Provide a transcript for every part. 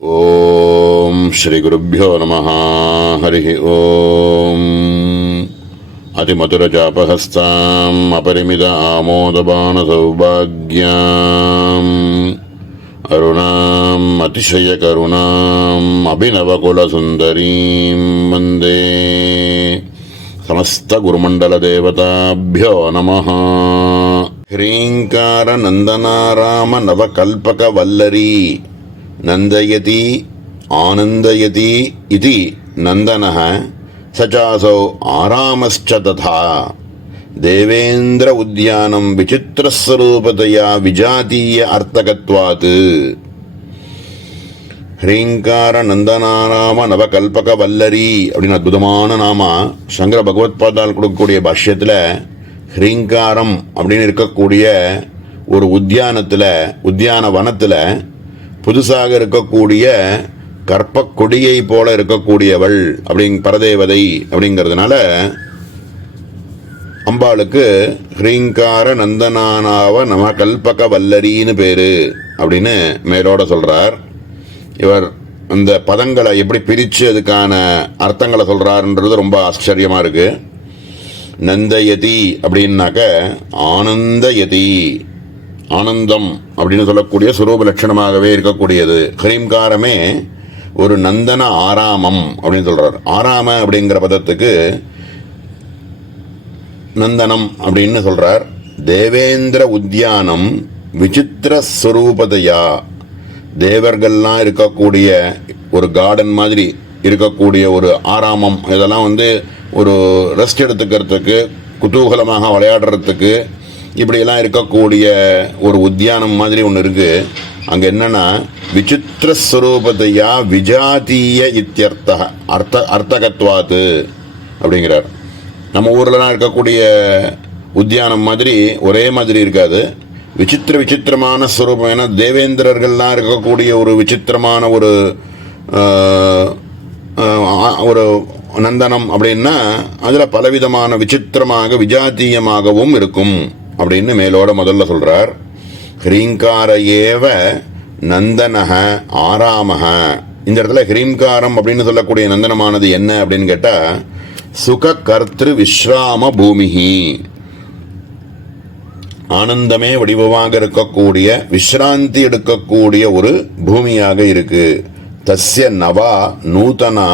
ஓம் ஸ்ரீ குருப்யோ நமः. ஹரி ஓம். அதிமதுரஜாபஹஸ்தாம் அபரிமித ஆமோதபான சௌபாக்யாம் அருணாம் அதிசய கருணாம் அபிநவகுலசுந்தரீம் வந்தே சமஸ்த குருமண்டல தேவதாபியோ நமः. ஹ்ரீங்கார நந்தனாராம நவகல்பக வல்லரி நந்தயதி ஆனந்தயதி இதி நந்தனः சச்சாசௌ ஆராமஸ்ச ததா தேவேந்திர உத்யானம் விசித்திரஸ்வரூபதயா விஜாதீய அர்த்தகத்வாத். ஹ்ரீங்கார நந்தனாராம நவகல்பக வல்லரி அப்படின்னு அற்புதமான நாமா சங்கர பகவத்பாதால் கொடுக்கக்கூடிய பாஷ்யத்தில் ஹ்ரீங்காரம் அப்படின்னு இருக்கக்கூடிய ஒரு உத்தியான வனத்தில் புதுசாக இருக்கக்கூடிய கற்ப கொடியை போல இருக்கக்கூடியவள் பரதேவதை அப்படிங்கிறதுனால அம்பாளுக்கு ஹ்ரீங்கார நந்தனானாவ நம கல்பக வல்லரின்னு பேரு அப்படின்னு மேலோட சொல்றார். இவர் அந்த பதங்களை எப்படி பிரித்து அதுக்கான அர்த்தங்களை சொல்றாருன்றது ரொம்ப ஆச்சரியமா இருக்கு. நந்தயதி அப்படின்னாக்க ஆனந்தயதி, ஆனந்தம் அப்படின்னு சொல்லக்கூடிய சுரூப லட்சணமாகவே இருக்கக்கூடியது. ஹ்ரீங்காரமே ஒரு நந்தன ஆராமம் அப்படின்னு சொல்றார். ஆராம அப்படிங்கிற பதத்துக்கு நந்தனம் அப்படின்னு சொல்றார். தேவேந்திர உத்யானம் விசித்திர ஸ்வரூபதையா, தேவர்கள்லாம் இருக்கக்கூடிய ஒரு கார்டன் மாதிரி இருக்கக்கூடிய ஒரு ஆராமம், இதெல்லாம் ஒரு ரெஸ்ட் எடுத்துக்கிறதுக்கு குதூகலமாக விளையாடுறதுக்கு இப்படியெல்லாம் இருக்கக்கூடிய ஒரு உத்தியானம் மாதிரி ஒன்று இருக்கு. அங்கே என்னன்னா விசித்திரஸ்வரூபத்தையா விஜாதீய இத்தியர்த்த அர்த்தகத்வாத்து அப்படிங்கிறார். நம்ம ஊர்லலாம் இருக்கக்கூடிய உத்தியானம் மாதிரி ஒரே மாதிரி இருக்காது. விசித்திரமான ஸ்வரூபம். ஏன்னா தேவேந்திரர்கள்லாம் இருக்கக்கூடிய ஒரு விசித்திரமான ஒரு நந்தனம் அப்படின்னா அதில் பலவிதமான விசித்திரமாக விஜாத்தீயமாகவும் இருக்கும் அப்படின்னு மேலோட முதல்ல சொல்றார். ஹ்ரீங்கார ஏவ நந்தனஹ ஆராமஹ. இந்த இடத்துல ஹ்ரீங்காரம் அப்படின்னு சொல்லக்கூடிய நந்தனமானது என்ன அப்படின்னு கேட்டா சுக கர்த்திரு விஸ்ராம பூமிஹி, ஆனந்தமே வடிவமாக இருக்கக்கூடிய விஸ்ராந்தி எடுக்கக்கூடிய ஒரு பூமியாக இருக்கு. தஸ்ய நவா நூதனா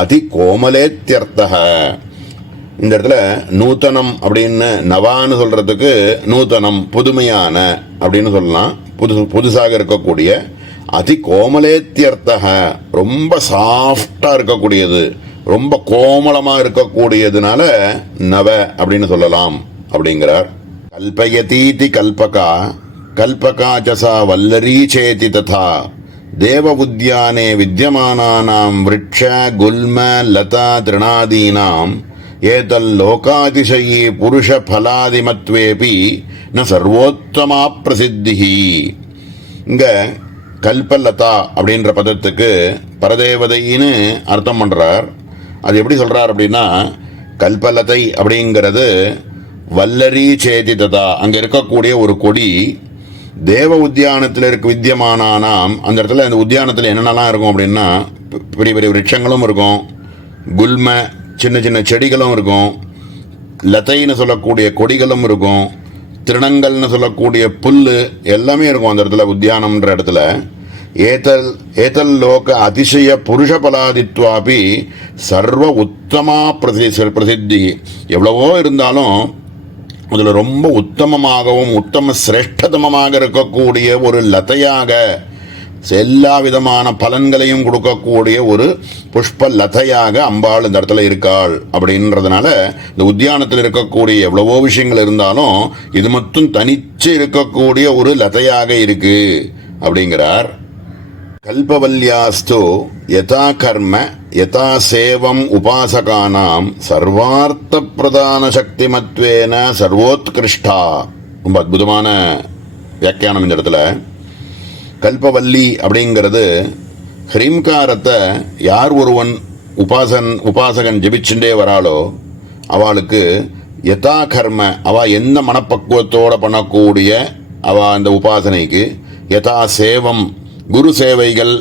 அதி கோமலேத்யர்த்தஹ. இந்த இடத்துல நூத்தனம் அப்படின்னு நவான்னு சொல்றதுக்கு நூத்தனம் புதுமையான அப்படின்னு சொல்லலாம். புதுசாக இருக்கக்கூடிய அதி கோமலேத்யர்த்தஹ, ரொம்ப சாஃப்டா இருக்கக்கூடியது, ரொம்ப கோமலமா இருக்கக்கூடியதுனால நவ அப்படின்னு சொல்லலாம் அப்படிங்கிறார். கல்பயதீதி கல்பகா கல்பகாச்சசா வல்லரி சேதி ததா தேவ உத்யானே வித்யமானானாம் விருட்ச குல்ம லதா திருணாதீனாம் ஏதல் லோகாதிசயி புருஷ பலாதிமத்வேபி ந சர்வோத்தமா பிரசித்திஹி. இங்க கல்பலதா அப்படின்ற பதத்துக்கு பரதேவதைன்னு அர்த்தம் பண்றார். அது எப்படி சொல்றார் அப்படின்னா, கல்பலதை அப்படிங்கிறது வல்லரி சேதி ததா, அங்க இருக்கக்கூடிய ஒரு கொடி. தேவ உத்தியானத்தில் இருக்க வித்தியமானானாம், அந்த இடத்துல அந்த உத்தியானத்தில் என்னென்னலாம் இருக்கும் அப்படின்னா பெரிய பெரிய விருட்சங்களும் இருக்கும், குல்ம சின்ன சின்ன செடிகளும் இருக்கும், லதைன்னு சொல்லக்கூடிய கொடிகளும் இருக்கும், திருணங்கள்னு சொல்லக்கூடிய புல்லு எல்லாமே இருக்கும் அந்த இடத்துல உத்தியானம்ன்ற இடத்துல. ஏதல் லோக அதிசய புருஷ பலாதித்வாபி சர்வ உத்தமா பிரசித்தி. எவ்வளவோ இருந்தாலும் அதில் ரொம்ப உத்தமமாகவும் உத்தம சிரேஷ்டதமமாக இருக்கக்கூடிய ஒரு லதையாக, எல்லா விதமான பலன்களையும் கொடுக்கக்கூடிய ஒரு புஷ்ப லதையாக அம்பாள் இந்த இடத்துல இருக்காள். அப்படின்றதுனால இந்த உத்தியானத்தில் இருக்கக்கூடிய எவ்வளவோ விஷயங்கள் இருந்தாலும் இது மட்டும் தனிச்சு இருக்கக்கூடிய ஒரு லதையாக இருக்கு அப்படிங்கிறார். கல்பவல்யாஸ்து யதா கர்ம யதா சேவம் உபாசகானாம் சர்வார்த்த பிரதான சக்திமத்வேன சர்வோத்கிருஷ்டா. ரொம்ப அற்புதமான வியாக்கியானம் இந்த இடத்துல. கல்பவல்லி அப்படிங்கிறது ஹ்ரீங்காரத்தை யார் ஒருவன் உபாசகன் ஜெபிச்சுட்டே வராளோ அவளுக்கு யதா கர்ம, அவ எந்த மனப்பக்குவத்தோட பண்ணக்கூடிய அவ அந்த உபாசனைக்கு, யதா சேவம் குரு சேவைகள்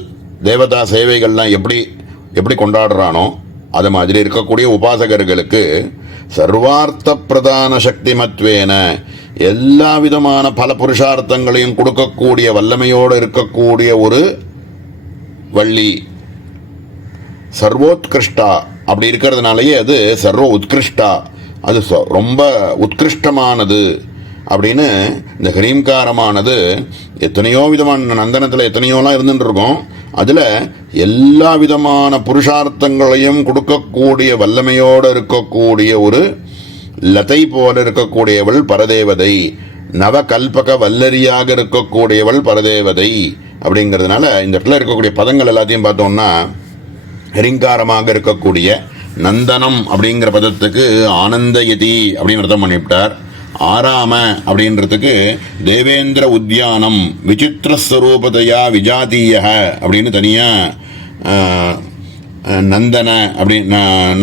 தேவதா சேவைகள்லாம் எப்படி எப்படி கொண்டாடுறானோ அது மாதிரி இருக்கக்கூடிய உபாசகர்களுக்கு சர்வார்த்த பிரதான சக்தி மத்வேன எல்லா விதமான பல புருஷார்த்தங்களையும் கொடுக்கக்கூடிய வல்லமையோடு இருக்கக்கூடிய ஒரு வள்ளி சர்வோத்கிருஷ்டா அப்படி இருக்கிறதுனாலயே அது சர்வ உத்கிருஷ்டா, அது ரொம்ப உத்கிருஷ்டமானது அப்படின்னு இந்த ஹ்ரீம்காரமானது எத்தனையோ விதமான நந்தனத்தில் எத்தனையோலாம் இருந்துட்டு இருக்கோம். அதில் எல்லா விதமான புருஷார்த்தங்களையும் கொடுக்கக்கூடிய வல்லமையோடு இருக்கக்கூடிய ஒரு லதை போல இருக்கக்கூடியவள் பரதேவதை, நவகல்பக வல்லரியாக இருக்கக்கூடியவள் பரதேவதை அப்படிங்கிறதுனால இந்த இடத்துல இருக்கக்கூடிய பதங்கள் எல்லாத்தையும் பார்த்தோம்னா ஹ்ரீங்காரமாக இருக்கக்கூடிய நந்தனம் அப்படிங்கிற பதத்துக்கு ஆனந்தயதி அப்படின்னு அர்த்தம் பண்ணிவிட்டார். ஆராம அப்படின்றதுக்கு தேவேந்திர உத்யானம் விசித்திரஸ்வரூபதையா விஜாதீய அப்படின்னு தனியாக நந்தன அப்படி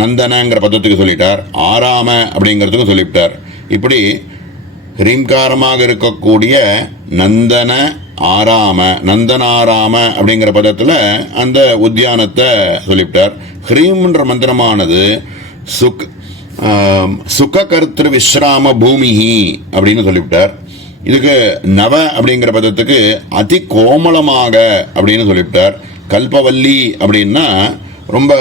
நந்தனங்கிற பதத்துக்கு சொல்லிட்டார். ஆராம அப்படிங்கிறதுக்கும் சொல்லிவிட்டார். இப்படி ஹ்ரீம்காரமாக இருக்கக்கூடிய நந்தன ஆராம நந்தனாராம அப்படிங்கிற பதத்தில் அந்த உத்தியானத்தை சொல்லிவிட்டார். ஹ்ரீம்ன்ற மந்திரமானது சுககர்த்திரு விஸ்ராம பூமிஹி அப்படின்னு சொல்லிவிட்டார். இதுக்கு நவ அப்படிங்கிற பதத்துக்கு அதி கோமளமாக அப்படின்னு சொல்லிவிட்டார். கல்பவல்லி அப்படின்னா ரொம்ப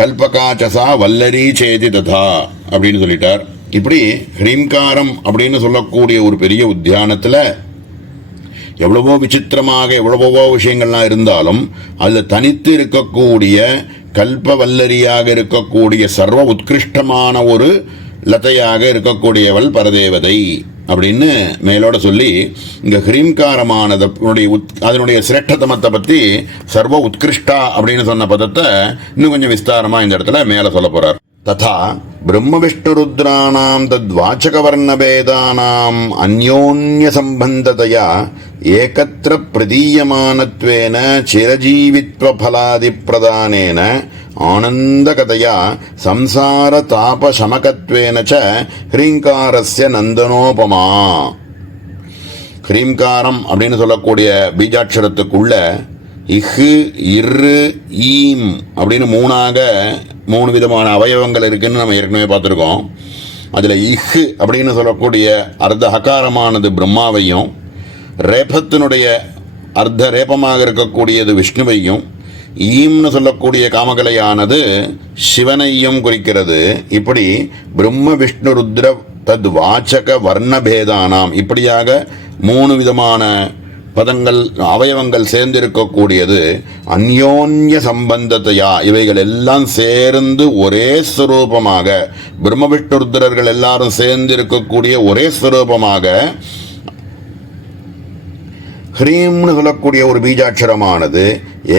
கல்பகாச்சசா வல்லரி சேதி ததா அப்படின்னு சொல்லிட்டார். இப்படி ஹ்ரீம்காரம் அப்படின்னு சொல்லக்கூடிய ஒரு பெரிய உத்தியானத்தில் எவ்வளவோ விசித்திரமாக எவ்வளவோ விஷயங்கள்லாம் இருந்தாலும் அதில் தனித்து இருக்கக்கூடிய கல்பவல்லரியாக இருக்கக்கூடிய சர்வ உத்கிருஷ்டமான ஒரு லதையாக இருக்கக்கூடியவள் பரதேவதை அப்படின்னு மேலோட சொல்லி இங்கே ஹ்ரீம்காரமானது அதனுடைய சிரேஷ்டதமத்தை பற்றி சர்வ உத்கிருஷ்டா அப்படின்னு சொன்ன பதத்தை இன்னும் கொஞ்சம் விஸ்தாரமாக இந்த இடத்துல மேலே சொல்ல போகிறார். ததா பிரம்ம விஷ்ணுருத்ராணாம் தத்வாச்சகவர்ணபேதானாம் அந்யோன்ய சம்பந்ததையா ஏகத்ர பிரதீயமானத்வேன சிரஜீவித்வ பலாதி பிரதானேன ஆனந்தகதையா சம்சார தாப சமகத்வேன ச ஹ்ரீங்காரஸ்ய நந்தனோபமா. ஹ்ரீம்காரம் அப்படின்னு சொல்லக்கூடிய பீஜாட்சரத்துக்குள்ள இஹு இரு ஈம் அப்படின்னு மூணு விதமான அவயவங்கள் இருக்குன்னு நம்ம ஏற்கனவே பார்த்துருக்கோம். அதில் இஹு அப்படின்னு சொல்லக்கூடிய அர்த்த ஹகாரமானது பிரம்மாவையும், ரேபத்தினுடைய அர்த்த ரேபமாக இருக்கக்கூடியது விஷ்ணுவையும், ஈம்னு சொல்லக்கூடிய காமகலையானது சிவனையும் குறிக்கிறது. இப்படி பிரம்ம விஷ்ணு ருத்ர தத் வாச்சக வர்ணபேதானாம் இப்படியாக மூணு விதமான பதங்கள் அவயவங்கள் சேர்ந்திருக்கக்கூடியது அந்யோன்ய சம்பந்தத்தையா இவைகள் எல்லாம் சேர்ந்து ஒரே ஸ்வரூபமாக பிரம்ம விஷ்ணு ருத்ரர்கள் எல்லாரும் சேர்ந்திருக்கக்கூடிய ஒரே ஸ்வரூபமாக ஹ்ரீம்னு சொல்லக்கூடிய ஒரு பீஜாட்சரமானது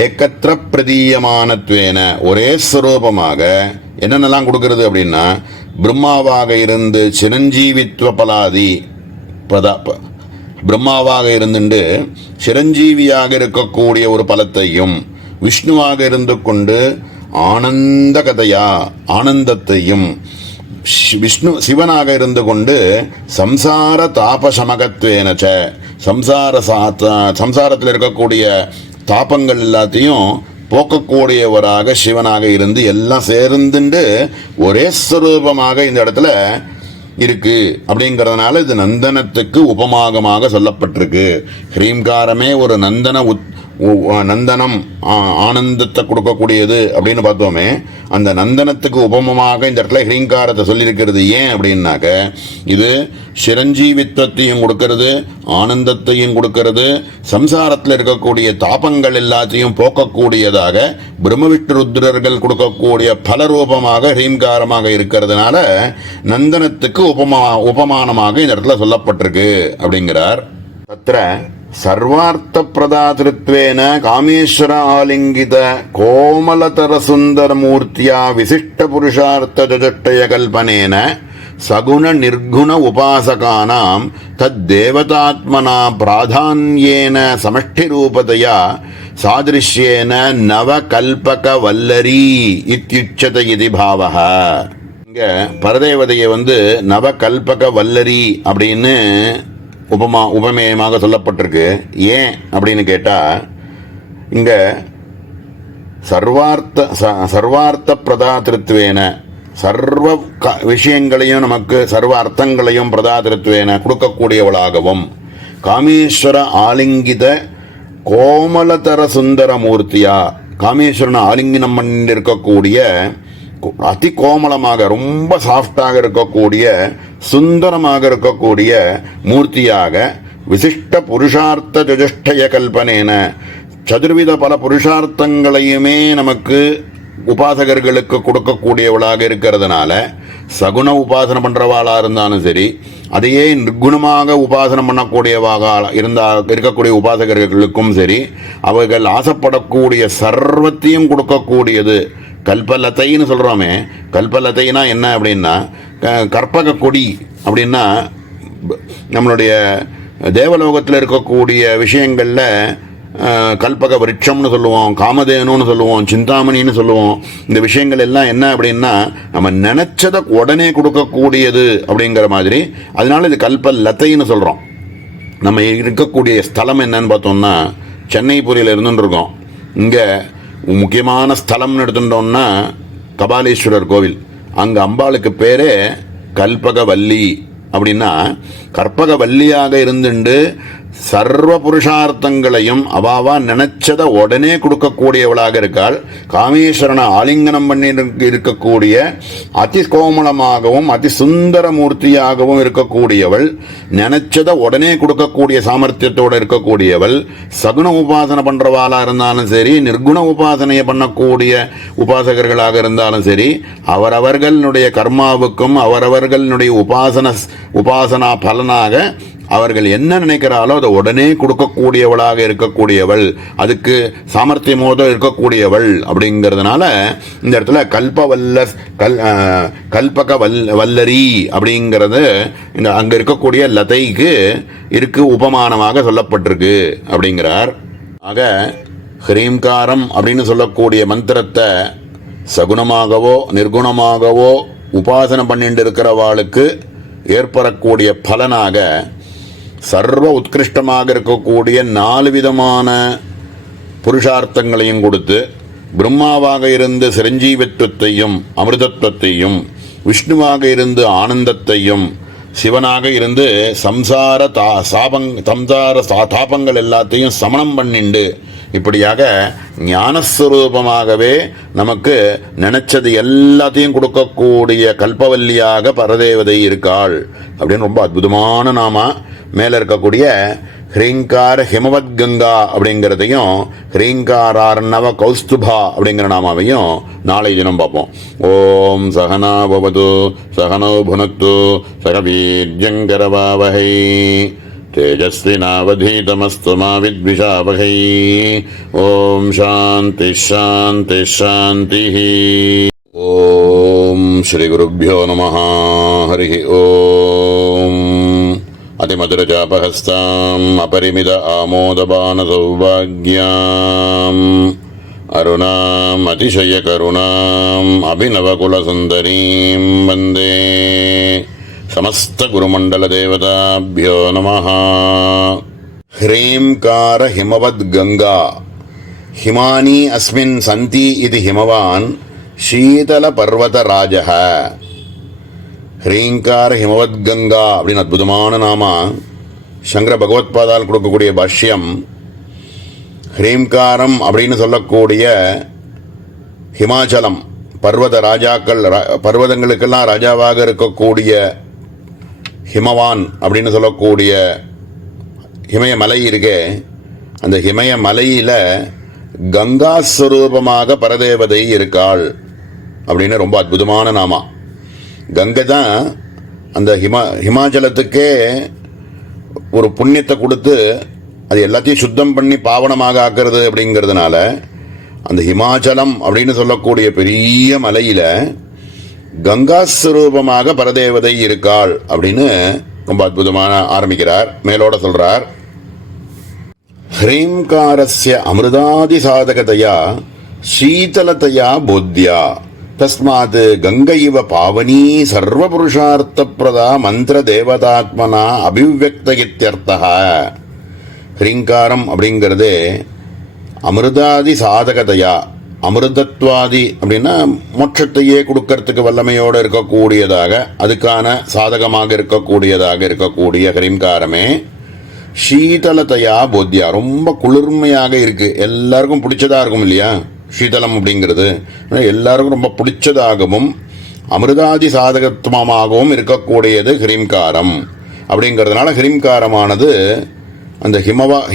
ஏகத்திர பிரதீயமானத்வேன ஒரே ஸ்வரூபமாக என்னென்னலாம் கொடுக்கிறது அப்படின்னா பிரம்மாவாக இருந்து சிரஞ்சீவித்வ பலாதி பிரம்மாவாக இருந்துட்டு சிரஞ்சீவியாக இருக்கக்கூடிய ஒரு பலத்தையும், விஷ்ணுவாக இருந்து கொண்டு ஆனந்த கதையா ஆனந்தத்தையும், சிவனாக இருந்து கொண்டு சம்சார தாபசமகத்வேனச்ச சம்சாரத்தில் இருக்கக்கூடிய தாபங்கள் எல்லாத்தையும் போக்கக்கூடியவராக சிவனாக இருந்து எல்லாம் சேர்ந்துண்டு ஒரே ஸ்வரூபமாக இந்த இடத்துல இருக்கு அப்படிங்கிறதுனால இது நந்தனத்துக்கு உபமாகமாக சொல்லப்பட்டிருக்கு. ஹ்ரீம்காரமே ஒரு நந்தனம் ஆனந்தத்தை கொடுக்கக்கூடியது அப்படின்னு பார்த்தோமே, அந்த நந்தனத்துக்கு உபமமாக இந்த இடத்துல ஹ்ரீங்காரத்தை சொல்லியிருக்கிறது. ஏன் அப்படின்னாக்க இது சிரஞ்சீவித்வத்தையும் கொடுக்கறது, ஆனந்தத்தையும் கொடுக்கறது, சம்சாரத்தில் இருக்கக்கூடிய தாபங்கள் எல்லாத்தையும் போக்கக்கூடியதாக பிரம்ம விஷ்ணு ருத்ரர்கள் கொடுக்கக்கூடிய பலரூபமாக ஹ்ரீங்காரமாக இருக்கிறதுனால நந்தனத்துக்கு உபமானமாக இந்த இடத்துல சொல்லப்பட்டிருக்கு அப்படிங்கிறார். தத்ர சர்வார்த்த பிரதாதிருத்வேன காமேஸ்வர ஆலிங்கித கோமலதர சுந்தர மூர்த்தியா விசிஷ்ட புருஷார்த்த ஜஜட்டய கல்பனேன சகுண நிர்குண உபாசகானாம் தத் தேவதாத்மனா பிராதான்யேன சமஷ்டி ரூபதையா சாதிருஷ்யேன நவ கல்பக வல்லரி இத்யுச்சத இதி பாவஹ. இங்க பரதேவதையை நவ கல்பக வல்லரி அப்படின்னு உபமேயமாக சொல்லப்பட்டிருக்கு. ஏன் அப்படின்னு கேட்டால், இங்கே சர்வார்த்த பிரதாதிருத்வேன சர்வ விஷயங்களையும் நமக்கு சர்வ அர்த்தங்களையும் பிரதாதிருத்வேன கொடுக்கக்கூடியவளாகவும் காமேஸ்வர ஆலிங்கித கோமலதர சுந்தர மூர்த்தியா காமேஸ்வரனை ஆலிங்கினம் பண்ணிருக்கக்கூடிய அதி கோமலமாக ரொம்ப சாஃப்டாக இருக்கக்கூடிய சுந்தரமாக இருக்கக்கூடிய மூர்த்தியாக விசிஷ்ட புருஷார்த்த ஜுஜஷ்டய கல்பனேன சதுர்வித பல புருஷார்த்தங்களையுமே நமக்கு உபாசகர்களுக்கு கொடுக்கக்கூடியவளாக இருக்கிறதுனால சகுண உபாசனை பண்றவாளா இருந்தாலும் சரி, அதையே நிர்குணமாக உபாசனை பண்ணக்கூடியவாக இருக்கக்கூடிய உபாசகர்களுக்கும் சரி, அவர்கள் ஆசைப்படக்கூடிய சர்வத்தையும் கொடுக்கக்கூடியது கல்பலத்தைன்னு சொல்றோமே. கல்பலத்தைனா என்ன அப்படின்னா கற்பக கொடி அப்படின்னா நம்மளுடைய தேவலோகத்தில் இருக்கக்கூடிய விஷயங்கள்ல கல்பக விருட்சம்னு சொல்லுவோம், காமதேனுன்னு சொல்லுவோம், சிந்தாமணின்னு சொல்லுவோம். இந்த விஷயங்கள் எல்லாம் என்ன அப்படின்னா நம்ம நினைச்சதை உடனே கொடுக்கக்கூடியது அப்படிங்கிற மாதிரி. அதனால இது கல்பலத்தைன்னு சொல்றோம். நம்ம இருக்கக்கூடிய ஸ்தலம் என்னன்னு பார்த்தோம்னா சென்னைபுரியில் இருந்துட்டு இருக்கோம். இங்கே முக்கியமான ஸ்தலம்னு எடுத்துட்டோம்னா கபாலீஸ்வரர் கோவில். அங்கே அம்பாளுக்கு பேரே கல்பகவல்லி. அப்படின்னா கற்பகவல்லியாக இருந்துண்டு சர்வ புருஷார்த்தங்களையும் அவாவா நினைச்சதை உடனே கொடுக்கக்கூடியவளாக இருக்காள். காமேஸ்வரனை ஆலிங்கனம் பண்ணி இருக்கக்கூடிய அதி கோமலமாகவும் அதி சுந்தர மூர்த்தியாகவும் இருக்கக்கூடியவள், நினைச்சதை உடனே கொடுக்கக்கூடிய சாமர்த்தியத்தோடு இருக்கக்கூடியவள். சகுண உபாசனை பண்றவாளா இருந்தாலும் சரி, நிர்குண உபாசனையை பண்ணக்கூடிய உபாசகர்களாக இருந்தாலும் சரி, அவரவர்களுடைய கர்மாவுக்கும் அவரவர்களுடைய உபாசனா பலனாக அவர்கள் என்ன நினைக்கிறாளோ அதை உடனே கொடுக்கக்கூடியவளாக இருக்கக்கூடியவள், அதுக்கு சாமர்த்தியமோத இருக்கக்கூடியவள். அப்படிங்கிறதுனால இந்த இடத்துல கல்பக வல்லரி அப்படிங்கிறது இந்த அங்க இருக்கக்கூடிய லதைக்கு இருக்கு உபமானமாக சொல்லப்பட்டிருக்கு அப்படிங்கிறார். ஆக ஹ்ரீம்காரம் அப்படின்னு சொல்லக்கூடிய மந்திரத்தை சகுணமாகவோ நிர்குணமாகவோ உபாசனை பண்ணிட்டு இருக்கிறவாளுக்கு ஏற்படக்கூடிய பலனாக சர்வ உத்கிருஷ்டமாக இருக்கக்கூடிய 4 விதமான புருஷார்த்தங்களையும் கொடுத்து, பிரம்மாவாக இருந்து சிரஞ்சீவித்துவத்தையும் அமிர்தத்துவத்தையும், விஷ்ணுவாக இருந்து ஆனந்தத்தையும், சிவனாக இருந்து சம்சார தாபங்கள் எல்லாத்தையும் சமணம் பண்ணிண்டு, இப்படியாக ஞானஸ்வரூபமாகவே நமக்கு நினைச்சது எல்லாத்தையும் கொடுக்கக்கூடிய கல்பவல்லியாக பரதேவதை இருக்காள் அப்படின்னு ரொம்ப அற்புதமான நாமா. மேல இருக்கக்கூடிய ஹ்ரீங்கார ஹிமவத் கங்கா அப்படிங்கிறதையும் ஹ்ரீங்காரார்ணவ கௌஸ்துபா அப்படிங்கிற நாமாவையும் நாளை தினம் பார்ப்போம். ஓம் சகனா பவது சகனோ புனக்து சக வீர்யங்கரவாவஹை தேஜஸ்வினாவதீதமஸ்து மா வித்விஷாவஹை. ஓம் சாந்தி சாந்தி சாந்தி. ஓம் ஸ்ரீ குருभ्यो நமः. ஹரி ஓம். அதிமதுரஜாபஹஸ்தாம் அபரிமித ஆமோதபான சௌபாக்யாம் அருணாம் அதிசய கருணாம் அபிநவகுலசுந்தரீம் வந்தே சமஸ்த குருமண்டல தேவதாभ्यो நமः. ஹ்ரீம்கார ஹிமவத் கங்கா ஹிமானி அஸ்மின் சந்தி இது ஹிமவான் ஷீதல பர்வத ராஜஹ. ஹ்ரீங்கார ஹிமவத் கங்கா அப்படின்னு அற்புதமான நாமா. சங்கர பகவத்பாதால் கொடுக்கக்கூடிய பாஷ்யம், ஹ்ரீம்காரம் அப்படின்னு சொல்லக்கூடிய ஹிமாச்சலம் பர்வத ராஜாக்கள், பர்வதங்களுக்கெல்லாம் ராஜாவாக இருக்கக்கூடிய ஹிமவான் அப்படின்னு சொல்லக்கூடிய ஹிமயமலை இருக்கே, அந்த ஹிமயமலையில் கங்காஸ்வரூபமாக பரதேவதை இருக்காள் அப்படின்னு ரொம்ப அற்புதமான நாமா. கங்கை தான் அந்த ஹிமாச்சலத்துக்கே ஒரு புண்ணியத்தை கொடுத்து அது எல்லாத்தையும் சுத்தம் பண்ணி பாவனமாக ஆக்கிறது. அப்படிங்கிறதுனால அந்த ஹிமாச்சலம் அப்படின்னு சொல்லக்கூடிய பெரிய மலையில் கங்காஸ்வரூபமாக பரதேவதை இருக்காள் அப்படின்னு ரொம்ப அற்புதமான ஆரம்பிக்கிறார். மேலோட சொல்றார், ஹ்ரீம்காரஸ்ய அமிர்தாதி சாதகதையா சீதலதையா போத்யா தஸ்மாத் கங்கை இவ பாவனி சர்வபுருஷார்த்த பிரதா மந்திர தேவதாத்மனா அபிவ்யக்த இத்யர்த்தः. ஹ்ரீங்காரம் அப்படிங்கிறது அமிர்தாதி சாதகதையா, அமிர்தத்வாதி அப்படின்னா மோட்சத்தையே கொடுக்கறதுக்கு வல்லமையோடு இருக்கக்கூடியதாக, அதுக்கான சாதகமாக இருக்கக்கூடிய ஹ்ரீம்காரமே சீதலத்தையா போத்தியா, ரொம்ப குளிர்மையாக இருக்குது, எல்லாருக்கும் பிடிச்சதாக இருக்கும் இல்லையா சீதலம் அப்படிங்கிறது, எல்லாருக்கும் ரொம்ப பிடிச்சதாகவும் அமிர்தாதி சாதகத்துவமாகவும் இருக்கக்கூடியது ஹ்ரீம்காரம். அப்படிங்கிறதுனால ஹ்ரீம்காரமானது அந்த